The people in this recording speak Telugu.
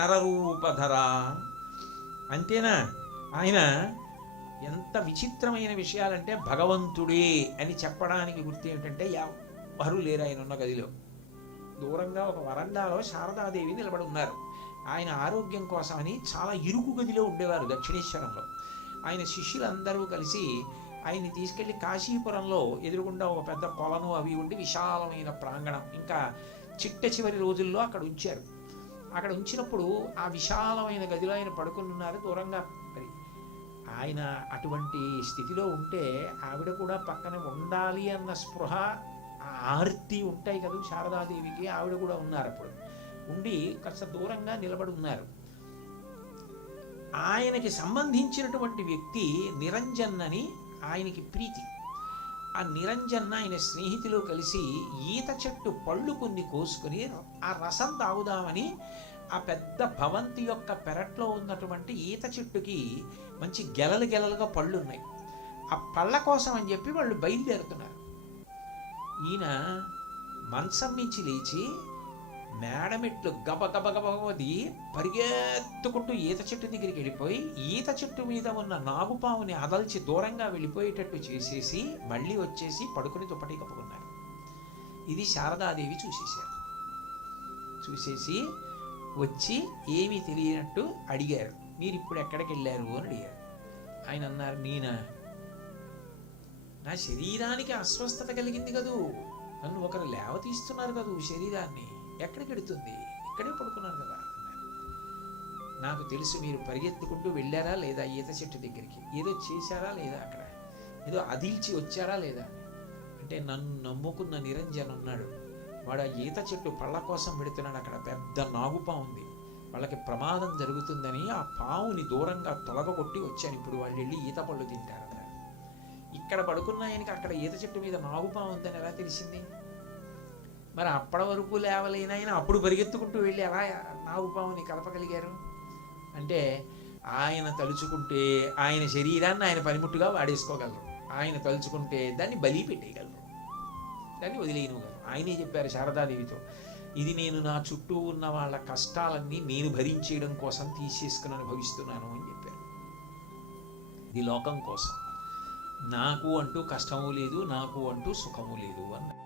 నరరూపధర. అంతేనా? ఆయన ఎంత విచిత్రమైన విషయాలంటే భగవంతుడే అని చెప్పడానికి గుర్తు ఏమిటంటే ఎవ్వరూ లేరు ఆయన ఉన్న గదిలో. దూరంగా ఒక వరండాలో శారదాదేవి నిలబడి ఉన్నారు. ఆయన ఆరోగ్యం కోసమని చాలా ఇరుకు గదిలో ఉండేవారు దక్షిణేశ్వరంలో. ఆయన శిష్యులందరూ కలిసి ఆయన్ని తీసుకెళ్లి కాశీపురంలో ఎదురుగుండా ఒక పెద్ద కొలను అవి ఉండి విశాలమైన ప్రాంగణం, ఇంకా చిట్ట చివరి రోజుల్లో అక్కడ ఉంచారు. అక్కడ ఉంచినప్పుడు ఆ విశాలమైన గదిలో ఆయన పడుకుని ఉన్నారు దూరంగా. మరి ఆయన అటువంటి స్థితిలో ఉంటే ఆవిడ కూడా పక్కన ఉండాలి అన్న స్పృహ, ఆ ఆర్తి ఉంటాయి కదా శారదాదేవికి. ఆవిడ కూడా ఉన్నారు అప్పుడు. ఉండి కాస్త దూరంగా నిలబడి ఉన్నారు. ఆయనకి సంబంధించినటువంటి వ్యక్తి నిరంజన్ అని ఆయనకి ప్రీతి. ఆ నిరంజన్ ఆయన స్నేహితులు కలిసి ఈత చెట్టు పళ్ళు కొన్ని కోసుకుని ఆ రసం తాగుదామని ఆ పెద్ద భవంతి యొక్క పెరట్లో ఉన్నటువంటి ఈత చెట్టుకి మంచి గెలలు గెలలుగా పళ్ళు ఉన్నాయి. ఆ పళ్ళ కోసం అని చెప్పి వాళ్ళు బయలుదేరుతున్నారు. ఈయన మంచం నుంచి లేచి మేడమెట్లు గబగబగబది పరిగెత్తుకుంటూ ఈత చెట్టు దగ్గరికి వెళ్ళిపోయి ఈత చెట్టు మీద ఉన్న నాగుపాముని అదల్చి దూరంగా వెళ్ళిపోయేటట్టు చేసేసి మళ్ళీ వచ్చేసి పడుకుని దుప్పటి కప్పుకున్నారు. ఇది శారదాదేవి చూసేశారు. చూసేసి వచ్చి ఏమీ తెలియనట్టు అడిగారు, మీరు ఇప్పుడు ఎక్కడికి వెళ్ళారు అని అడిగారు. ఆయన అన్నారు, నా శరీరానికి అస్వస్థత కలిగింది కదూ, నన్ను ఒకరు లేవతీస్తున్నారు కదూ శరీరాన్ని, ఎక్కడికి వెడుతుంది, ఇక్కడే పడుకున్నాను కదా అన్నారు. నాకు తెలుసు మీరు పరిగెత్తుకుంటూ వెళ్ళారా లేదా ఈత చెట్టు దగ్గరికి, ఏదో చేశారా లేదా, అక్కడ ఏదో అదిల్చి వచ్చారా లేదా అంటే, నన్ను నమ్ముకున్న నిరంజన్ ఉన్నాడు, వాడు ఆ ఈత చెట్టు పళ్ళ కోసం పెడుతున్నాడు, అక్కడ పెద్ద నాగుపాము ఉంది, వాళ్ళకి ప్రమాదం జరుగుతుందని ఆ పావుని దూరంగా తొలగొట్టి వచ్చాను, ఇప్పుడు వాళ్ళు వెళ్ళి ఈత పళ్ళు తింటారు. ఇక్కడ పడుకున్న ఆయనకి అక్కడ ఈత చెట్టు మీద నాగుపాము ఉందని ఎలా తెలిసింది? మరి అప్పటి వరకు లేవలేని ఆయన అప్పుడు పరిగెత్తుకుంటూ వెళ్ళి ఎలా నాగుపాముని కలపగలిగారు అంటే, ఆయన తలుచుకుంటే ఆయన శరీరాన్ని ఆయన పనిముట్టుగా వాడేసుకోగలరు, ఆయన తలుచుకుంటే దాన్ని బలి పెట్టేయగలరు, దాన్ని వదిలేయగలరు. ఆయనే చెప్పారు శారదాదేవితో, ఇది నేను నా చుట్టూ ఉన్న వాళ్ళ కష్టాలన్నీ నేను భరించేయడం కోసం తీసేసుకుని అనుభవిస్తున్నాను అని చెప్పారు. ఇది లోకం కోసం, నాకు అంటూ కష్టము లేదు, నాకు అంటూ సుఖము లేదు అన్నారు.